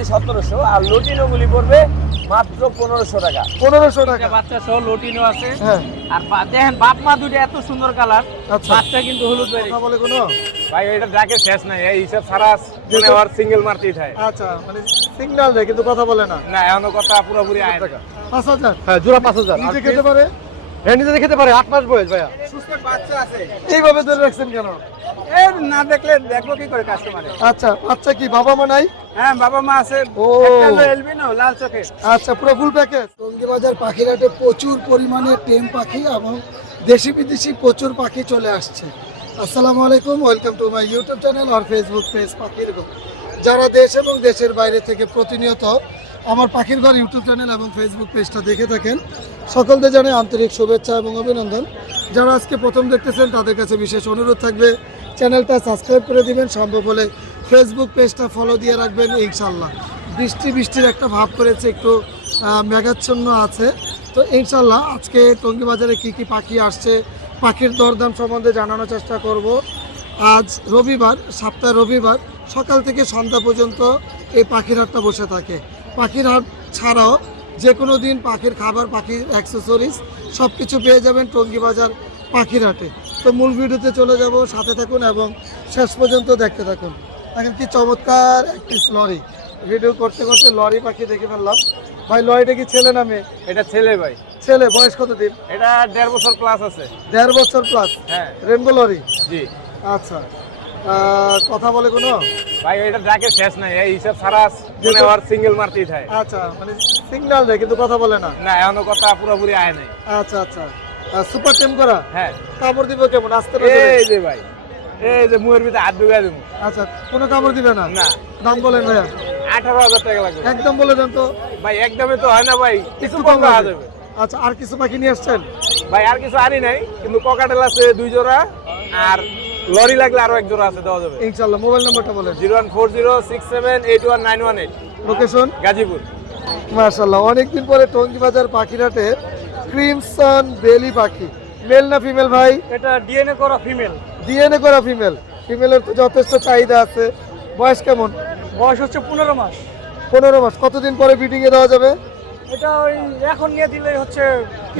গুলি 1700 আর লটিনো গুলি পড়বে মাত্র 1500 টাকা। 1500 টাকা বাচ্চা সহ লটিনো আছে। হ্যাঁ আর দেখেন বাপ মা দুটো এত সুন্দর কালার, আচ্ছা। বাচ্চা কিন্তু হলুদ বেরি। কথা বলে কোনো ভাই এটা ডাকে শেষ নাই, এই হিসাব সারা মানে আর সিঙ্গেল মারতেই থাকে। আচ্ছা মানে সিগন্যাল দেয় কিন্তু কথা বলে না। না এখনো কথা পুরোপুরি আয় টাকা। 5000 হ্যাঁ জোড়া 5000। নিজে খেতে পারে, হ্যাঁ নিজে খেতে পারে, 8 মাস বয়স ভাইয়া। সুস্থ বাচ্চা আছে। এইভাবে ধরে রাখছেন কেন? এর না দেখলে দেখবো কি করে কাস্টমারে। আচ্ছা বাচ্চা কি বাবা মা নাই? হ্যাঁ বাবা মা আছে। ও। একটা হলো এলবিনো লাল চোখে। আচ্ছা পুরো ফুল প্যাকেজ। টঙ্গীবাজার পাখিরহাটে প্রচুর পরিমাণে টেম পাখি এবং দেশি বিদেশি প্রচুর পাখি চলে আসছে। আসসালামু আলাইকুম, welcome to my YouTube channel আর ফেসবুক পেজ পাখির ঘর। যারা দেশ এবং দেশের বাইরে থেকে প্রতিনিয়ত আমার পাখির ঘর ইউটিউব চ্যানেল এবং ফেসবুক পেজটা দেখে থাকেন, সকলকে জানাই আন্তরিক শুভেচ্ছা এবং অভিনন্দন। যারা আজকে প্রথম দেখতেছেন তাদের কাছে বিশেষ অনুরোধ থাকবে চ্যানেলটা সাবস্ক্রাইব করে দিবেন, সম্ভব হলে ফেসবুক পেজটা ফলো দিয়ে রাখবেন ইনশাল্লাহ। বৃষ্টির একটা ভাব করেছে, একটু মেঘাচ্ছন্ন আছে, তো ইনশাল্লাহ আজকে টঙ্গীবাজারে কি কি পাখি আসছে পাখির দরদাম সম্বন্ধে জানানোর চেষ্টা করব। আজ রবিবার, সপ্তাহে রবিবার সকাল থেকে সন্ধ্যা পর্যন্ত এই পাখির হাটটা বসে থাকে। পাখির হাট ছাড়াও যে কোনো দিন পাখির খাবার, পাখির অ্যাক্সেসরিজ সব কিছু পেয়ে যাবেন টঙ্গীবাজার পাখির হাটে। তো মূল ভিডিওতে চলে যাব, সাথে থাকুন এবং শেষ পর্যন্ত দেখতে থাকুন। এখন কি চমৎকার একটি লরি, ভিডিও করতে করতে লরি পাখি দেখে ফেললাম। ভাই লরিটা কি ছেলে না মেয়ে? এটা ছেলে ভাই। ছেলে, বয়স কত দিন? এটা 1.5 বছর প্লাস আছে। 1.5 বছর প্লাস। হ্যাঁ রেনবো লরি। জি। আচ্ছা কথা বলে কোনো? ভাই এটা ডাকে শেষ নাই, এই হিসাব সারা মানে আর সিঙ্গেল মারতেই থাকে। আচ্ছা মানে সিগন্যাল দেয় কিন্তু কথা বলে না। না এখনো কথা পুরোপুরি আয় নাই। আচ্ছা আচ্ছা সুপার টেম করা। হ্যাঁ কামড় দিব কেমন? আসতে এই যে ভাই, এই যে মুয়ের ভিতরে হাত ঢুকাই দেবো। আচ্ছা কোনো কামড় দিবে না? না। দাম বলেন ভাইয়া। 18,000 টাকা লাগবে। একদম বলে দেন তো। ভাই একদমই তো হয় না ভাই, কিছু একটু কম কম রাখা হবে। যাবে। আচ্ছা আর কিছু পাখি নিয়ে আসছেন? ভাই আর কিছু আনি নাই, কিন্তু ককাটেল আছে 2 জোড়া, আর লরি লাগলে আরো 1 জোড়া আছে, দেওয়া যাবে। ইনশাআল্লাহ। মোবাইল নাম্বারটা বলেন। 01406781999। লোকেশন গাজীপুর। মাশাআল্লাহ, অনেকদিন পরে টঙ্গীবাজার পাখিরহাটে ক্রিমসন বেলি পাখি। মেল না ফিমেল ভাই? এটা ডিএনএ করা ফিমেল। ডিএনএ করা ফিমেল। ফিমেলের তো যথেষ্ট চাহিদা আছে। বয়স কেমন? বয়স হচ্ছে 15 মাস। 15 মাস। কতদিন পরে ব্রিডিং এ দেওয়া যাবে? এটা ওই এখন নিয়ে দিলে হচ্ছে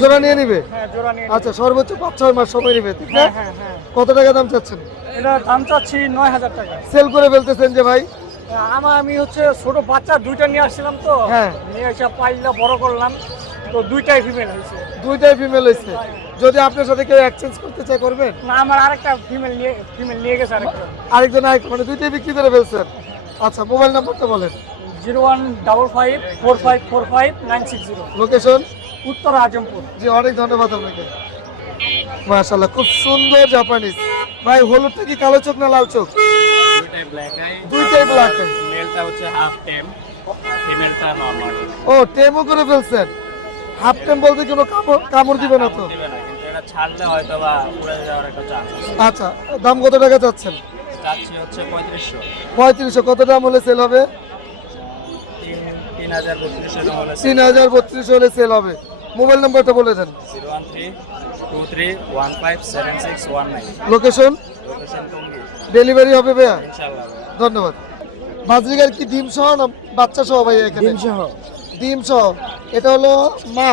জোড়া নিয়ে নিবে? হ্যাঁ জোড়া নিয়ে। আচ্ছা সর্বোচ্চ 5-6 মাস সময় নিবে, ঠিক না? হ্যাঁ হ্যাঁ। কত টাকা দাম চাচ্ছেন? এটা দাম চাচ্ছি 9,000 টাকা। সেল করে ফেলতেছেন যে ভাই? আমি হচ্ছে ছোট বাচ্চা দুইটা নিয়ে আসছিলাম, তো হ্যাঁ। নিয়ে এসে পাইলা বড় করলাম, তো দুইটাই ফিমেল হয়েছে। দুইটাই ফিমেল হয়েছে। যদি আপনার সাথে কেউ এক্সচেঞ্জ করতে চায় করবেন? না আমার আরেকটা ফিমেল নিয়ে গেছে আরেকটা। আরেকজন মানে দুইটাই বিক্রি করে ফেলছেন। আচ্ছা মোবাইল নাম্বারটা বলেন। 01555454960। লোকেশন? উত্তর আজমপুর। জি অনেক ধন্যবাদ আপনাকে। মাশাআল্লাহ খুব সুন্দর জাপানিজ। ভাই হলুদটা কি কালো চোখ না লাল চোখ? দুইটাই ব্ল্যাক আই। দুইটাই ব্ল্যাক আই। মেলটা হচ্ছে হাফ টেম, ফিমেলটা নরমাল। ও টেমও করে ফেলছেন। হাফ টেম বলতে কোনো কামড় দিবে না তো? দিবে না, কিন্তু এটা ছাড়লে হয়তো বা উড়ে যাওয়ার একটা চান্স আছে। আচ্ছা দাম কত টাকা চাচ্ছেন? চাচ্ছি হচ্ছে 3500। 3500। কত দাম হলে সেল হবে? 3032 হলে 3032 হলে সেল হবে। মোবাইল নাম্বারটা বলে দেন। 01323157619। লোকেশন? লোকেশন টঙ্গী। ডেলিভারি হবে ভাইয়া? ইনশাআল্লাহ। ধন্যবাদ। বাজরিগার কি ডিম সহ না বাচ্চা সহ ভাই এখানে? ডিম সহ। ডিম সহ। এটা হলো মা,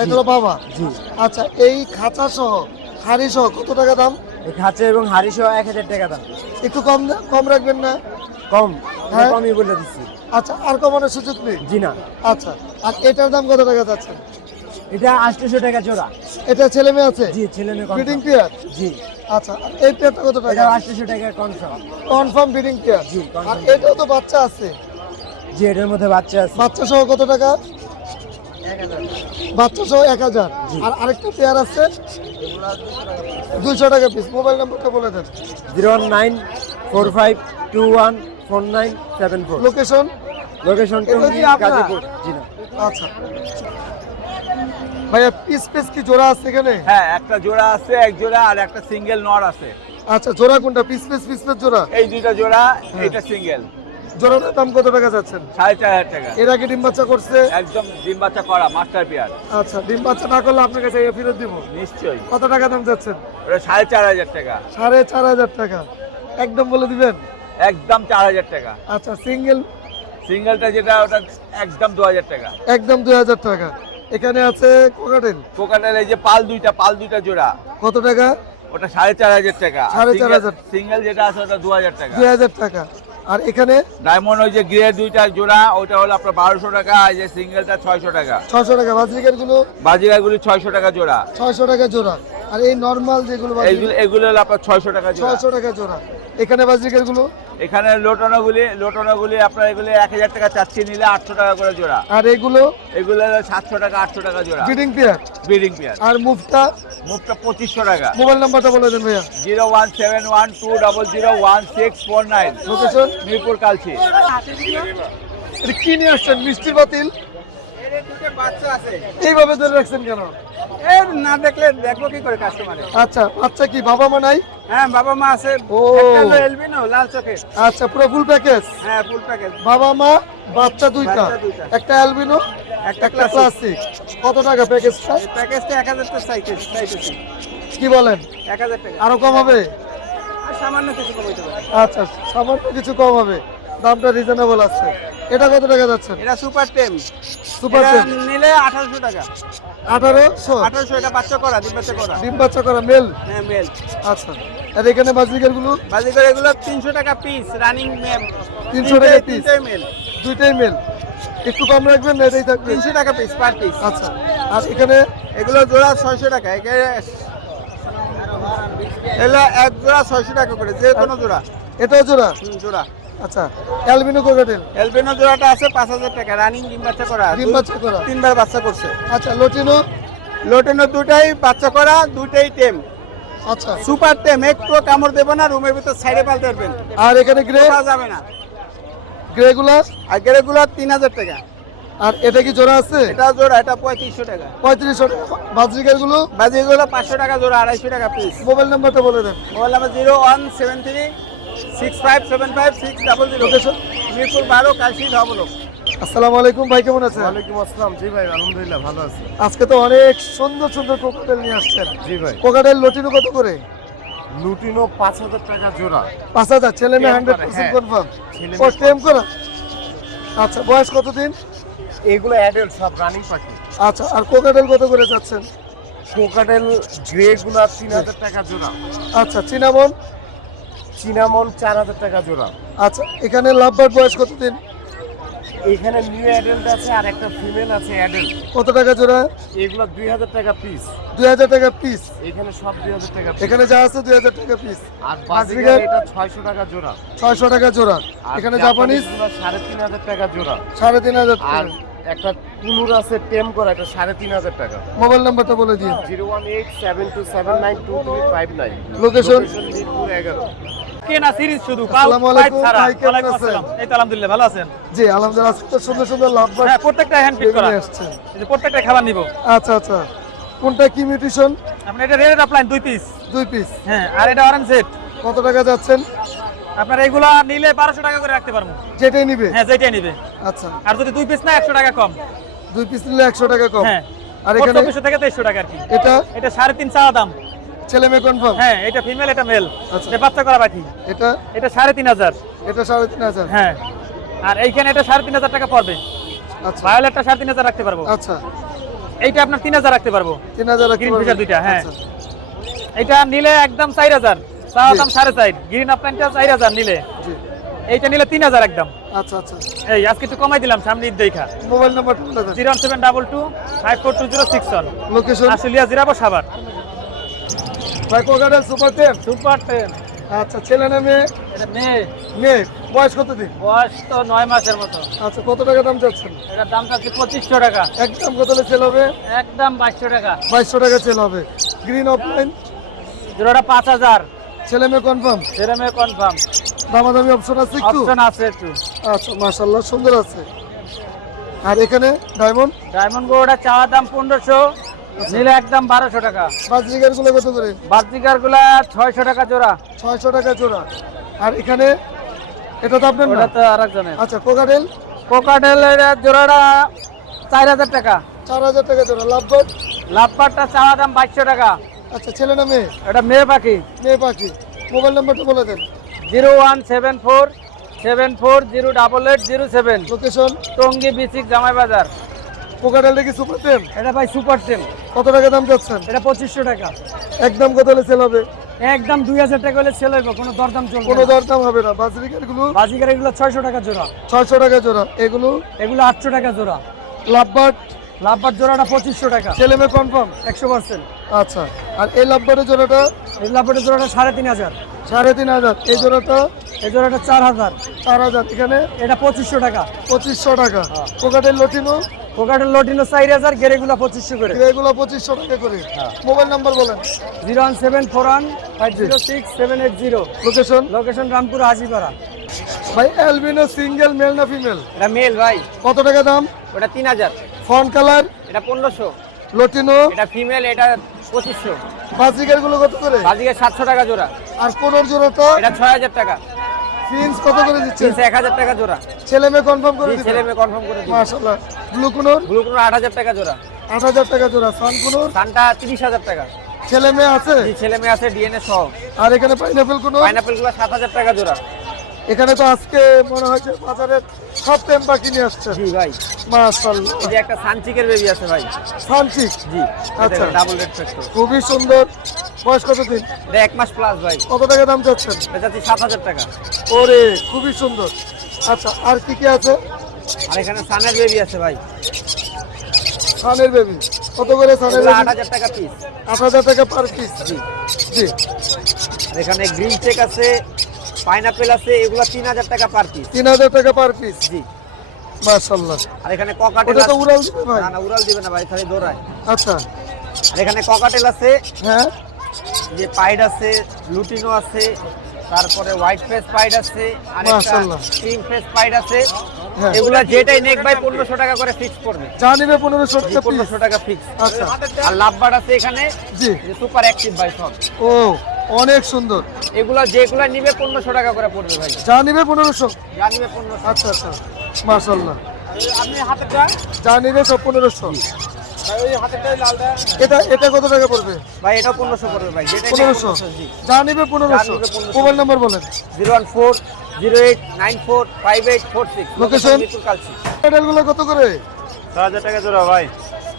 এটা হলো বাবা। জি। আচ্ছা এই খাঁচা সহ হাড়ি সহ কত টাকা দাম? এই খাঁচা এবং হাড়ি সহ 1000 টাকা দাম। একটু কম রাখবেন না? কম? হ্যাঁ। কমই বলে দিচ্ছি। আচ্ছা আর কমানোর সুযোগ নেই? জি না। আচ্ছা আর এটার দাম কত টাকা যাচ্ছে? এটা 800 টাকা জোড়া। এটা ছেলে মেয়ে আছে? জি ছেলে মেয়ে ব্রিডিং পেয়ার? জি। আচ্ছা আর এই পেয়ারটা কত টাকা? এটা 800 টাকা কনফার্ম। Confirm breeding pair? জি, আর confirm এটাও তো বাচ্চা আছে? জি এটার মধ্যে বাচ্চা আছে। বাচ্চা সহ কত টাকা? 1000। বাচ্চা সহ 1000। আর আরেকটা পেয়ার আছে 200 টাকা পিস। মোবাইল নাম্বারটা বলে দেন। 01945214974। লোকেশন? লোকেশন এটা কি আপনার? গাজীপুর। জি না। আচ্ছা ভাইয়া পিস কি জোড়া আছে এখানে? হ্যাঁ একটা জোড়া আছে, এক জোড়া আর একটা সিঙ্গেল নর আছে। আচ্ছা জোড়া কোনটা? পিস জোড়া? এই দুইটা জোড়া, এটা সিঙ্গেল। জোড়াটার দাম কত টাকা যাচ্ছেন? 4500 টাকা। এর আগে ডিম বাচ্চা করছে? একদম ডিম বাচ্চা করা মাস্টার পেয়ার। আচ্ছা ডিম বাচ্চা না করলে আপনার কাছে ফেরত দিব? নিশ্চয়ই। কত টাকা দাম যাচ্ছেন? ওটা 4500 টাকা। 4500 টাকা একদম বলে দিবেন? একদম 4000 টাকা। আচ্ছা সিঙ্গেল সিঙ্গেলটা যেটা ওটা একদম 2000 টাকা। একদম 2000 টাকা। এখানে আছে কোকাটেল। কোকাটেল এই যে পাল দুইটা জোড়া কত টাকা? ওটা 4500 টাকা। 4500 সিঙ্গেল যেটা আছে ওটা 2000 টাকা। 2000 টাকা। আর এখানে ডায়মন্ড ওই যে গ্রে দুইটা জোড়া ওটা হলো আপনার 1200 টাকা। এই যে সিঙ্গেলটা 600 টাকা। 600 টাকা। বাজিকার গুলো বাজিগারগুলি 600 টাকা জোড়া। 600 টাকা জোড়া। আর এই নরমাল যেগুলো এগুলো হলো আপনার 600 টাকা জোড়া। 600 টাকা জোড়া। এখানে বাজিকার গুলো এখানে লোটনাগুলি আপনার এগুলি 1000 টাকা চাচ্ছি, নিলে 800 টাকা করে জোড়া। আর এগুলো এগুলো হলো 700 টাকা 800 টাকা জোড়া। Breeding pair. Breeding pair. আর মুফটা 2500 টাকা। মোবাইল নাম্বারটা বলে দেন ভাইয়া। 01712001649। লোকেশন মিরপুর কালচি। এটা কি নিয়ে আসছেন? মিষ্টির বাতিল এইভাবে ধরে রাখছেন কেন? না দেখলে দেখবো কি করে কাস্টমারে। আচ্ছা, বাচ্চা কি বাবা মা নাই? হ্যাঁ, বাবা মা আছে। ও। একটা হলো এলবিনো লাল চোখে। আচ্ছা, পুরো ফুল প্যাকেজ। হ্যাঁ, ফুল প্যাকেজ। বাবা মা বাচ্চা দুইটা, বাচ্চা দুইটা। একটা অ্যালবিনো একটা একটা ক্লাসিক। কত টাকা প্যাকেজটা? এই প্যাকেজটা 1000 টাকা চাইতেছি। কি বলেন? 1000 টাকা। আরো কম হবে? আর সামান্য কিছু কমাইতে পারবো। আচ্ছা, সামান্য কিছু কম হবে। দামটা রিজনেবল আছে। এটা কত টাকা যাচ্ছে? এটা সুপার টেম। সুপার এটা টেন নিলে 1800 টাকা। 1800। 1800 এটা বাচ্চা করা, ডিম বাচ্চা করা। ডিম বাচ্চা করা মেল। হ্যাঁ, মেল। আচ্ছা, আর এখানে বাজিকার গুলো বাজি করে এগুলো 300 টাকা পিস, রানিং মেল। 300 টাকা পিস। তিনটাই মেল। দুইটাই মেল। একটু কম রাখবেন না? এটাই থাকবে। 300 টাকা পিস পার পিস। আচ্ছা, আর এখানে এগুলো জোড়া 600 টাকা। এগুলো এক জোড়া 600 টাকা করে, যে কোনো জোড়া। এটাও জোড়া? জোড়া। আচ্ছা, অ্যালবিনো কোকাটেল এলবিনো জোড়াটা আছে 5000 টাকা, রানিং ডিম বাচ্চা করা। ডিম বাচ্চা করা। তিনবার বাচ্চা করছে। আচ্ছা, লটিনো? লোটেনো দুটাই বাচ্চা করা, দুটাই টেম। আচ্ছা, সুপার টেম। একটু কামড় দেবে না, রুমের ভিতর সাইডে পালতে পারবেন, আর এখানে গ্রে? কোথাও যাবে না। গ্রেগুলা? আগের এগুলো 3000 টাকা। আর এটা কি জোড়া আছে? এটা জোড়া, এটা 3500 টাকা। 3500 টাকা। বাজরিকার গুলো? বাজি এগুলো 500 টাকা জোড়া, 250 টাকা পিস। মোবাইল নাম্বারটা বলে দেন। Mobile number 01736575600। লোকেশন? মিরপুর 12, কাশি ধবলো। আসসালামু আলাইকুম ভাই, কেমন আছেন? ওয়ালাইকুম আসসালাম। জি ভাই, আলহামদুলিল্লাহ ভালো আছি। আজকে তো অনেক সুন্দর সুন্দর কোকাটেল নিয়ে আসছেন। জি ভাই। কোকাটেল লটিনো কত করে? লুটিনো 5000 টাকা জোড়া। 5000। ছেলে মেয়ে টেম করা, 100% হ্যাঁ। কনফার্ম? ছেলে ও মেয়ে টেম করা। আচ্ছা, বয়স কতদিন? এগুলো অ্যাডাল্ট সব রানিং পাখি। আচ্ছা, আর কোকাটেল কত করে যাচ্ছেন? কোকাটেল গ্রে গুলা 3000 টাকা জোড়া। আচ্ছা, চিনামন? চিনামন 4000 টাকা জোড়া। আচ্ছা, এখানে লাভবার্ড বয়স কতদিন? এখানে নিউ অ্যাডাল্ট আছে আর একটা ফিমেল আছে অ্যাডাল্ট। কত টাকা জোড়া? এগুলো 2000 টাকা পিস। 2000 টাকা পিস। এখানে সব 2000 টাকা পিস। এখানে যা আছে 2000 টাকা পিস। আর বাজরিকার? বাজিগার এটা 600 টাকা জোড়া। 600 টাকা জোড়া। আর এখানে জাপানিজ? গুলো 3500 টাকা জোড়া। 3500 আর টাকা। একটা কুনুর আছে টেম করা, এটা 3500 টাকা। মোবাইল নাম্বারটা বলে দিন। 01872792359। লোকেশন? মিরপুর 11। কেনা সিরিজ শুধু আসসালামু আলাইকুম ভাই, কেমন আছেন? এই তো আলহামদুলিল্লাহ ভালো আছেন। জি আলহামদুলিল্লাহ। আজকে তো সুন্দর সুন্দর লাভবার্ড হ্যাঁ, প্রত্যেকটা হ্যান্ড ফিট করা। নিয়ে আসছেন। এই যে প্রত্যেকটা খাবার নিব। আচ্ছা আচ্ছা, কোনটা কি মিউটেশন? আপনি এটা রেড অফলাইন 2 পিস। 2 পিস। হ্যাঁ, আর এটা অরেঞ্জ সেট। কত টাকা যাচ্ছেন? আপনার এইগুলা নিলে 1200 টাকা করে রাখতে পারবো। যেটাই নিবে? হ্যাঁ, যেটাই নিবে। আচ্ছা, আর যদি 2 পিস না 100 টাকা কম। 2 পিস নিলে 100 টাকা কম। হ্যাঁ, আর এখানে 2400 থেকে 2300 টাকা আর কি। এটা এটা 3.5 চাওয়া দাম। ছেলে মেয়ে কনফার্ম? হ্যাঁ, এটা ফিমেল, এটা মেল। আচ্ছা। এটা বাচ্চা করা পাখি। এটা? এটা 3500। এটা 3500। হ্যাঁ, আর এইখানে এটা 3500 টাকা পড়বে। আচ্ছা ভায়োলেটটা 3500 রাখতে পারবো। আচ্ছা, এইটা আপনার 3000 রাখতে পারবো। 3000 রাখতে গ্রিন পারবেন? ফিশার দুইটা, হ্যাঁ। আচ্ছা, এইটা নিলে একদম 4000, চাওয়া জি। দাম 4.5। গ্রিন অফলাইনটা 4000 নিলে, জি। এইটা নিলে 3000 একদম। আচ্ছা আচ্ছা, এই আজকে একটু কমাই দিলাম, সামনে ঈদ দেখা। মোবাইল নাম্বারটা বলে দেন। 01722542061। লোকেশন? আশুলিয়া জিরাবো সাভার। ভাই কোকাটেল সুপার টেম? সুপার 10। আচ্ছা, ছেলে না মেয়ে? এটা মেয়ে, মেয়ে। বয়স কত দিন? বয়স তো 9 মাসের মতো। আচ্ছা, কত টাকা দাম যাচ্ছেন? এটার দাম চাচ্ছি 2500 টাকা। একদম কত হলে সেল হবে? একদম 2200 টাকা। 2200 টাকা সেল হবে। Green offline? জোড়াটা 5000। ছেলে মেয়ে কনফার্ম? ছেলে মেয়ে কনফার্ম। দামাদামি অপশন আছে একটু? অপশন আছে একটু। আচ্ছা, মাশাআল্লাহ সুন্দর আছে। আর এখানে ডায়মন্ড? ডায়মন্ড গোড়া চাওয়া দাম 1500, নিলে একদম 1200 টাকা। বাজরিকার গুলো কত করে? বাজিকার গুলা 600 টাকা জোড়া। 600 টাকা জোড়া। আর এখানে এটা তো আপনার না? ওটা তো আরেকজনের। আচ্ছা, কোকাটেল? কোকাটেলের জোড়াটা 4000 টাকা। 4000 টাকা জোড়া। লাভবার্ড? লাভবারটা চাওয়া দাম 2200 টাকা। আচ্ছা, ছেলে না মেয়ে? এটা মেয়ে পাখি। মেয়ে পাখি। মোবাইল নাম্বারটা বলে দেন। 01743 74088007 লোকেশন টঙ্গী বিচিক জামাই বাজার। কোকাটেলটা কি সুপার টেম? এটা ভাই সুপার টেম, কত টাকা দাম যাচ্ছেন? এটা 2500 টাকা। একদম কত হলে সেল হবে? একদম 2000 টাকা হলে সেল হইব, কোনো দরদাম চলবে কোনো না। দরদাম হবে না। বাজরিকার গুলো বাজিকার এগুলো 600 টাকা জোড়া, 600 টাকা জোড়া, এগুলো এগুলো 800 টাকা জোড়া। লাভবার্ড লাভবার জোড়াটা 2500 টাকা, ছেলে মেয়ে কনফার্ম? 100%। আচ্ছা, আর এই লাভবার্ডের জোড়াটা এই লাভবারের জোড়াটা 3500, 3500, এই জোড়াটা এই জোড়াটা 4000, 4000, এখানে এটা 2500 টাকা। 2500 টাকা। কোকাটেল লটিনো কোকাটের লটিনো 4000, গেরেগুলা 2500 করে। এগুলো 2500 টাকা করে। মোবাইল নাম্বার বলেন। 01741567880। Location location Rampur Hajipara. ভাই অ্যালবিনো সিঙ্গেল মেল না ফিমেল? এটা মেল ভাই, কত টাকা দাম? ওটা 3000, ফন কালার এটা 1500। লটিনো এটা ফিমেল, এটা 2500। বাজিকার গুলো কত করে? বাজিকে 700 টাকা জোড়া, আর কোনোর জোড়াটা এটা 6000 টাকা। ফিন্স কত করে দিচ্ছেন? 1000 টাকা জোড়া। ছেলে মেয়ে কনফার্ম করে জি, দিবেন? ছেলে মেয়ে কনফার্ম করে দিই। মাশাআল্লাহ। ব্লু কোনোর ব্লু কোনো 8000 টাকা জোড়া। 8000 টাকা জোড়া। সান কোনোর সানটা 30000 টাকা। ছেলে মেয়ে আছে? জি, ছেলে মেয়ে আছে ডিএনএ সহ। আর এখানে পাইনাপেল কোনোর? পাইনাপেল গুলো 7000 টাকা জোড়া। এখানে তো আজকে মনে হয় যে বাজারের সব টেম পাখি নিয়ে আসছেন। জি ভাই, মাশাআল্লাহ। এই যে একটা সানচিকের বেবি আছে ভাই। সানচিক জি, আচ্ছা। Double red factor. খুবই সুন্দর। বয়স কত দিন? এটা 1 মাস প্লাস ভাই। কত টাকা দাম চাচ্ছেন? এটা চাচ্ছি 7000 টাকা। ওরে খুবই সুন্দর। আচ্ছা, আর কি কি আছে? আর এখানে সানের বেবি আছে ভাই, সানের বেবি কত করে? সানের এগুলো বেবি 8000 টাকা পিস। 8000 টাকা পার পিস। জি, জি। আর এখানে গ্রিন চেক আছে, পাইনাপেল আছে, এগুলো 3000 টাকা পার পিস। 3000 টাকা পার পিস। জি, মাশাআল্লাহ। আর এখানে ককাটেল ওটা তো আছে। উড়াল দিবে ভাই। না না, উড়াল দিবে না ভাই, খালি দৌড়ায়। আচ্ছা, আর এখানে ককাটেল আছে, হ্যাঁ যে পাইড আছে, লুটিনো আছে, তারপরে হোয়াইট ফেস পাইড আছে, আর একটা মাশাআল্লাহ। ক্রিম ফেস পাইড আছে। হ্যাঁ। এগুলা যেটাই নেক ভাই 1500 টাকা করে ফিক্স করবে। যা নিবে 1500 টাকা পিস। 1500 টাকা ফিক্স। আচ্ছা, আর লাভবার্ড আছে এখানে, জি। যে সুপার অ্যাক্টিভ ভাই সব। ও অনেক সুন্দর। এগুলা যেগুলা নিবে 1500 টাকা করে পড়বে ভাই। যা নিবে 1500। যা নিবে 1500। আচ্ছা আচ্ছা, মাশাআল্লাহ। আপনি হাতেরটা, যা নিবে সব 1500। ওই হাতেরটাই লালটা এটা এটা কত টাকা পড়বে? ভাই, এটা 1500 পড়বে ভাই। যেটা 1500। জি। যা নিবে 1500। 1500। মোবাইল নাম্বার বলেন। 01408945846। Location? মিরপুর কালচি। মেডেলগুলো কত করে? 6000 টাকা জোড়া ভাই।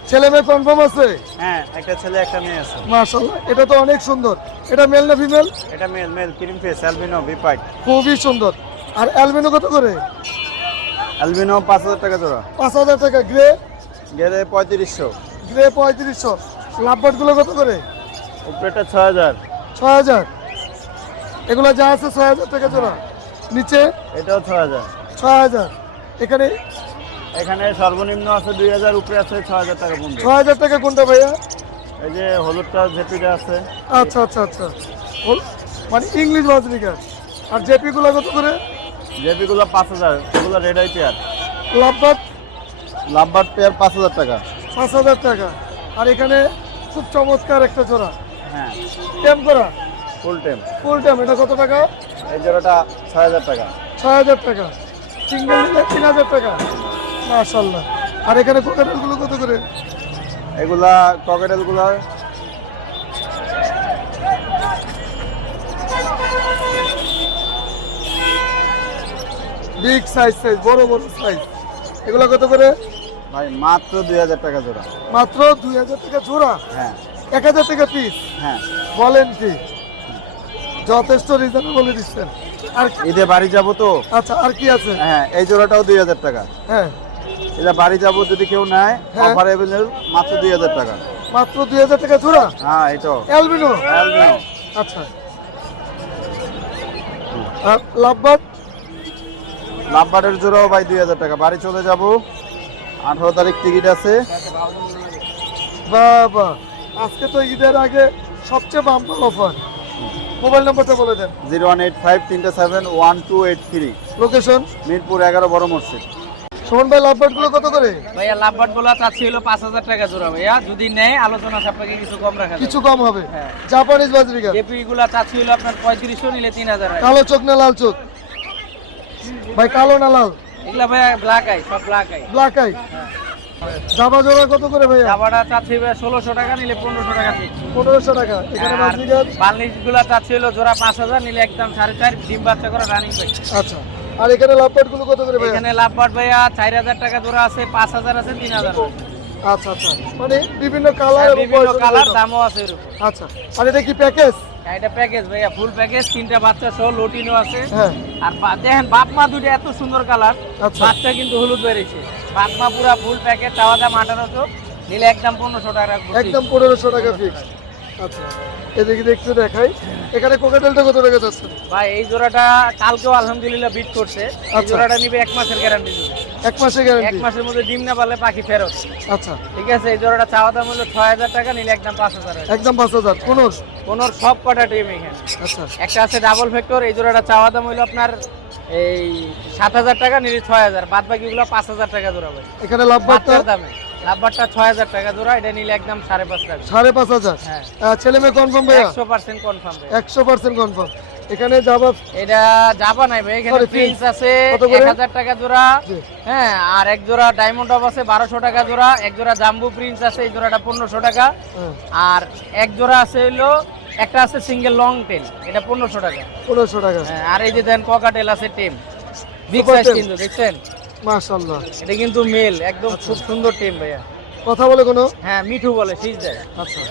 ছেলে মেয়ে কনফার্ম আছে? হ্যাঁ, একটা ছেলে একটা মেয়ে আছে। মাশাআল্লাহ, এটা তো অনেক সুন্দর। এটা মেল না ফিমেল? এটা মেল, ক্রিম ফেস অ্যালবিনো বিপাইট। খুবই সুন্দর। আর অ্যালবিনো কত করে? অ্যালবিনো 5000 টাকা জোড়া। 5000 টাকা। গ্রে গেলে 3500। গ্রে 3500। লাভবার্ড গুলো কত করে? উপরেটা 6000। 6000। এগুলো যা আছে 6000 টাকা জোড়া। নিচে এটাও 6000। 6000। এখানে এখানে সর্বনিম্ন আছে 2000, উপরে আছে 6000 টাকা পর্যন্ত। 6000 টাকা কোনটা ভাইয়া? এই যে হলুদটা জেপিটা আছে। আচ্ছা আচ্ছা আচ্ছা, মানে ইংলিশ বাজরিকা। আর জেপি গুলো কত করে? জেপিগুলো 5000, এগুলো red eye pair. Lovebird lovebird pair 5000 টাকা। 5000 টাকা। আর এখানে খুব চমৎকার একটা জোড়া হ্যাঁ, টেম করা ফুল টেম। ফুল টেম, এটা কত টাকা? এই জোড়াটা 6000 টাকা। 6000 টাকা। সিঙ্গেল নিলে 3000 টাকা। মাশাআল্লাহ। আর এখানে কোকাটেল গুলো কত করে? এগুলা ককেটেলগুলো বিগ সাইজ বড় বড় সাইজ, এগুলো কত করে? ভাই মাত্র 2000 টাকা জোড়া। মাত্র 2000 টাকা জোড়া। হ্যাঁ 1000 টাকা পিস। হ্যাঁ, বলেন কি, যথেষ্ট রিজনেবল দিচ্ছেন। আর ঈদে বাড়ি যাব তো। আচ্ছা, আর কি আছে? হ্যাঁ, এই জোড়াটাও 2000 টাকা। হ্যাঁ, এটা বাড়ি যাব যদি কেউ নেয়, হ্যাঁ। অফার অ্যাভেলেবল মাত্র 2000 টাকা। মাত্র 2000 টাকা জোড়া। হ্যাঁ, এটাও অ্যালবিনো। অ্যালবিনো। আচ্ছা, আর লাভবার্ড? লাভবার্ডের জোড়াও ভাই 2000 টাকা। বাড়ি চলে যাব, 18 তারিখ টিকিট আছে। বাবা, আজকে তো ঈদের আগে সবচেয়ে বাম্পার অফার। মোবাইল নাম্বারটা বলে দেন। 018571283। লোকেশন মিরপুর 11 বড় মসজিদ। সুমন ভাই, লাভবার্ড গুলো কত করে? ভাইয়া লাভবার্ড গুলা চাচ্ছি হলো 5000 টাকা জোড়া ভাইয়া। যদি নেয় আলোচনা সাপেক্ষে কিছু কম রাখা যাবে। কিছু কম হবে। হ্যাঁ। জাপানিজ বাজরিকা। জেপি গুলা চাচ্ছি হলো আপনার 3500, নিলে 3000 টাকা। কালো চোখ না লাল চোখ? ভাই কালো না লাল? এগুলা ভাইয়া ব্ল্যাক আই, সব ব্ল্যাক আই। Black eye. জাবা জোড়া কত করে ভাইয়া? জাবাটা চাচ্ছি ভাইয়া 1600 টাকা, নিলে 1500 টাকা ফিক্স। 1500 টাকা। এখানে বাজরিকা। বার্নিশ গুলা চাচ্ছি হলো জোড়া 5000, নিলে একদম 4.5 ডিম বাচ্চা করে রানিং পাই। আচ্ছা, আর এখানে লাভবার্ড গুলো কত করে ভাইয়া? এখানে লাভবার্ড ভাইয়া 4000 টাকা জোড়া আছে, 5000 আছে, 3000 আছে। আচ্ছা আচ্ছা, মানে বিভিন্ন কালার এবং বিভিন্ন বয়সের কালার, জন্য। দামও আছে এরকম। আচ্ছা, আর এটা কি প্যাকেজ? হ্যাঁ, এটা প্যাকেজ ভাইয়া, ফুল প্যাকেজ, 3টা বাচ্চা সহ লটিনো আছে। হ্যাঁ আর দেখেন বাপ মা দুটো এত সুন্দর কালার, আচ্ছা। বাচ্চা কিন্তু হলুদ বেরিয়েছে। বাপ মা পুরা ফুল প্যাকেজ, চাওয়া দাম 1800, নিলে একদম 1500 টাকা রাখবো। একদম 1500 টাকা ফিক্স। আচ্ছা, এদিকে একটু দেখাই, এখানে কোকাটেলটা কত টাকা যাচ্ছে? ভাই এই জোড়াটা কালকেও আলহামদুলিল্লাহ বিট করছে। এই আচ্ছা। জোড়াটা নিবে 1 মাসের গ্যারান্টি দেবে। 1 মাসের 1 গ্যারান্টি। মাসের মধ্যে ডিম না পারলে পাখি ফেরত। আচ্ছা, ঠিক আছে, এই জোড়াটা চাওয়া দাম হলো 6000 টাকা, নিলে একদম 5000 টাকা। একদম 5000। কোনোর সব কটা টিম এখানে। আচ্ছা, একটা আছে ডাবল ফ্যাক্টর, এই জোড়াটা চাওয়া দাম হলো আপনার এই 7000 টাকা, নিলে 6000, বাদ বাকিগুলো 5000 টাকা জোড়া ভাই। এখানে লাভবার্ডটা বাচ্চার দামে লাভবারটা 6000 টাকা জোড়া, এটা নিলে একদম 5.5 টাকা। 5500। হ্যাঁ, ছেলে মেয়ে কনফার্ম ভাইয়া? 100% কনফার্ম ভাই। 100% কনফার্ম। এখানে যাবা এটা যাবা নাই ভাই, এখানে Sorry, প্রিন্স আছে কত করে? 1000 টাকা জোড়া। জি। হ্যাঁ, আর এক জোড়া ডায়মন্ড অফ আছে 1200 টাকা জোড়া, এক জোড়া জাম্বু প্রিন্স আছে, এই জোড়াটা 1500 টাকা। হ্যাঁ, আর এক জোড়া আছে হলো একটা আছে সিঙ্গেল লং টেল, এটা 1500 টাকা। 1500 টাকা। হ্যাঁ, আর এই যে দেন ককাটেল আছে টেম, বিগ Super সাইজ tail। কিন্তু দেখছেন, মাশাআল্লাহ। এটা কিন্তু মেল, একদম খুব সুন্দর টেম ভাইয়া। কথা বলে কোনো? হ্যাঁ, মিঠু বলে, ফিজ দেয়। আচ্ছা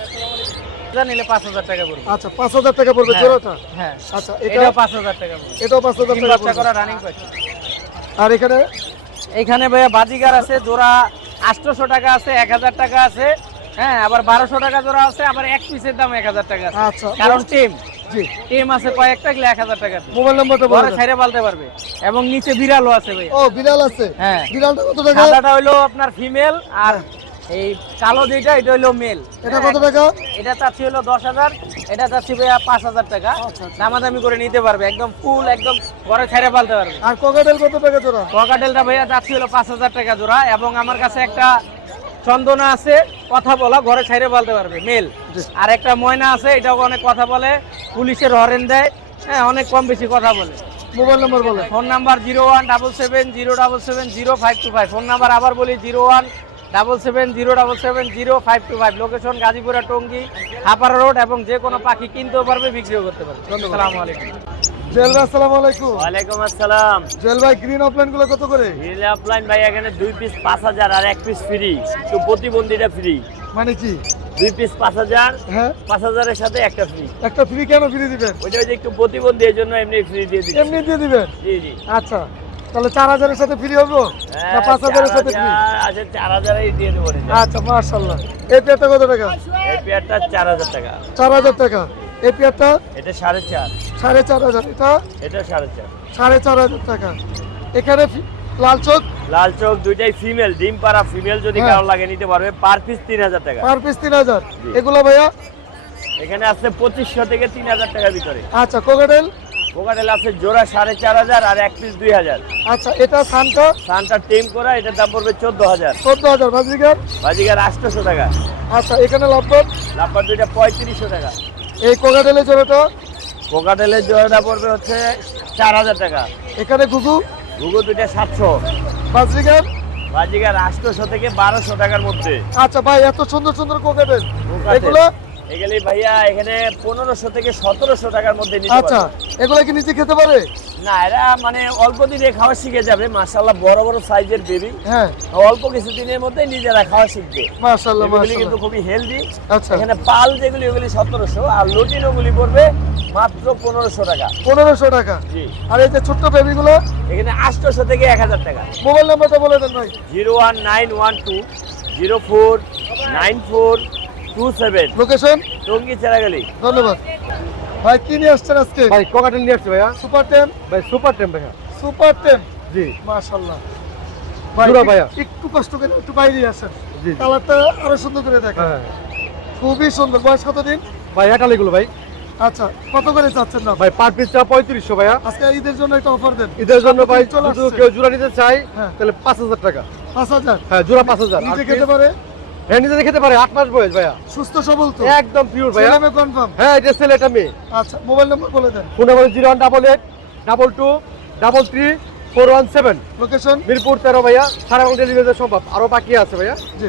এটা নিলে 5000 টাকা পড়বে। আচ্ছা, 5000 টাকা পড়বে হ্যাঁ। জোড়াটা? হ্যাঁ, আচ্ছা, এটা এটা 5000 টাকা পড়বে। এটাও 5000 ডিম টাকা বাচ্চা পড়বে। করা রানিং পাখি। আর এখানে এইখানে ভাইয়া বাজিগার আছে, জোড়া 800 টাকা আছে, 1000 টাকা আছে। হ্যাঁ, আবার 1200 টাকা জোড়া আছে, আবার এক পিসের দাম 1000 টাকা আছে। আচ্ছা, কারণ টিম জি, টিম আছে কয়েকটা, গেলে 1000 টাকা আছে। মোবাইল নাম্বারটা বলে ঘরে দেন। ছাইরে পালতে পারবে, এবং নিচে বিড়ালও আছে ভাইয়া। ও, বিড়াল আছে? হ্যাঁ, বিড়ালটা কত টাকা? সাদাটা হইলো আপনার ফিমেল, আর এই কালো যেটা এটা হইলো মেল। এটা কত টাকা? এটা চাচ্ছি হলো 10000, এটা চাচ্ছি ভাইয়া 5000 টাকা। আচ্ছা, আচ্ছা। দামাদামি করে নিতে পারবে, একদম ফুল, একদম ঘরে ছাইরে পালতে পারবে। আর কোকাটেল কত টাকা জোড়া? ককাটেলটা ভাইয়া যাচ্ছি হলো 5000 টাকা জোড়া, এবং আমার কাছে একটা চন্দনা আছে, কথা বলা, ঘরে ছাইরে বলতে পারবে, মেল। জি। আর একটা ময়না আছে, এটাও অনেক কথা বলে, পুলিশের হরেন দেয়। হ্যাঁ, অনেক কম বেশি কথা বলে। মোবাইল নাম্বার বলে। Phone number 01770770525। ফোন নাম্বার আবার বলি 01770770525। লোকেশন গাজীপুরা টঙ্গী, হাপাড়া রোড, এবং যে কোনো পাখি কিনতেও পারবে, বিক্রিও করতে পারবে। ধন্যবাদ। আসসালামু আলাইকুম। জেল ভাই, আসসালামু আলাইকুম। ওয়ালাইকুম আসসালাম। জেল ভাই, গ্রিন অফলাইন গুলো কত করে? হিল আপলাইন ভাই এখানে 2 পিস 5000, আর 1 পিস ফ্রি, তো প্রতিবন্ধীটা ফ্রি। মানে কি? 2 পিস 5000, হ্যাঁ, 5000 এর সাথে একটা ফ্রি। একটা ফ্রি কেন ফ্রি দিবেন? ওইটা ওই যে একটু প্রতিবন্ধী, এর জন্য এমনি ফ্রি দিয়ে দিচ্ছি। এমনি দিয়ে দিবেন? জি জি। আচ্ছা, তাহলে 4000 এর সাথে ফ্রি হবে না 5000 এর সাথে ফ্রি? আচ্ছা, 4000 এই দিয়ে দেবো। আচ্ছা, মাশাআল্লাহ। এই পেয়ারটা কত টাকা? এই পেয়ারটা 4000 টাকা। 4000 টাকা। এই পেয়ারটা এটা 4.5, 4500। এটা এটা 4.5। 4500 টাকা। এখানে লাল চোখ লাল চোখ দুইটাই ফিমেল, ডিম পাড়া ফিমেল, যদি হ্যাঁ। কারো লাগে নিতে পারবে। পার পিস 3000 টাকা। Per piece 3000। জি। এগুলো ভাইয়া? এখানে আছে 2500 থেকে 3000 টাকার ভিতরে। আচ্ছা, কোকাটেল? কোকাটেল আছে জোড়া 4500, আর 1 পিস 2000। আচ্ছা, এটা সানটা? সানটা টেম করা, এটার দাম পড়বে 14000। 14000। বাজিকার? বাজিগার 800 টাকা। আচ্ছা, এখানে লাভবার্ড? লাভবার দুইটা 3500 টাকা। এই কোকাটেলের জোড়াটা? কোকাটেলের জোড়াটা পড়বে হচ্ছে 4000 টাকা। এখানে গুগু? ঘুঘু দুইটা 700। বাজিকার? বাজিগার 800 থেকে 1200 টাকার মধ্যে। আচ্ছা ভাই, এত সুন্দর সুন্দর কোকাটেল, কোকাটেল। এগুলো? এগুলি ভাইয়া এখানে 1500 থেকে 1700 টাকার মধ্যে নিতে আচ্ছা, পারবে। এগুলো কি নিজে খেতে পারে? না, এরা মানে অল্প দিনে খাওয়া শিখে যাবে। মাশাআল্লাহ, বড় বড় সাইজের বেবি, হ্যাঁ, অল্প কিছু দিনের মধ্যে নিজেরা খাওয়া শিখবে। মাশাআল্লাহ এগুলি মাশাআল্লাহ। কিন্তু খুবই হেলদি। আচ্ছা, এখানে পাল যেগুলি, ওগুলি 1700, আর লটিনো গুলি পড়বে মাত্র 1500 টাকা। 1500 টাকা। জি। আর এই যে ছোট্ট বেবিগুলো? এখানে 800 থেকে 1000 টাকা। মোবাইল নাম্বারটা বলে দেন ভাই। 01912049427। লোকেশন? টঙ্গী চেরাগালি। ধন্যবাদ ভাই। কি নিয়ে আসছেন আজকে? ভাই কোকাটেল নিয়ে আসছি ভাইয়া। সুপার টেম? ভাই সুপার টেম ভাইয়া। সুপার টেম, জি। মাশাআল্লাহ জোড়া ভাইয়া। একটু কষ্ট করে একটু বাইরে আসেন, জি। কালারটা আরো সুন্দর করে দেখেন। হ্যাঁ খুবই সুন্দর। বয়স কতদিন? ভাই, এটালিগুলো ভাই। আচ্ছা, কত করে চাচ্ছেন না? ভাই পার পিস 3500 ভাইয়া। আজকে ঈদের জন্য একটা অফার দেন। ঈদের জন্য ভাই চলে যদি আসছে। কেউ জোড়া নিতে চাই হ্যাঁ। তাহলে 5000 টাকা। 5000? হ্যাঁ, জোড়া 5000। নিজে খেতে পারে? হ্যাঁ, নিজে খেতে পারে। 8 মাস বয়স ভাইয়া। সুস্থ সবল তো? একদম পিওর ভাইয়া। ছেলে মেয়ে কনফার্ম? হ্যাঁ, এটা ছেলে, এটা মেয়ে। আচ্ছা, মোবাইল নাম্বার বলে দেন। Phone number 01882233417। লোকেশন? মিরপুর 13 ভাইয়া। সারা বাংলা ডেলিভারি সম্ভব। আরো বাকি আছে ভাইয়া। জি।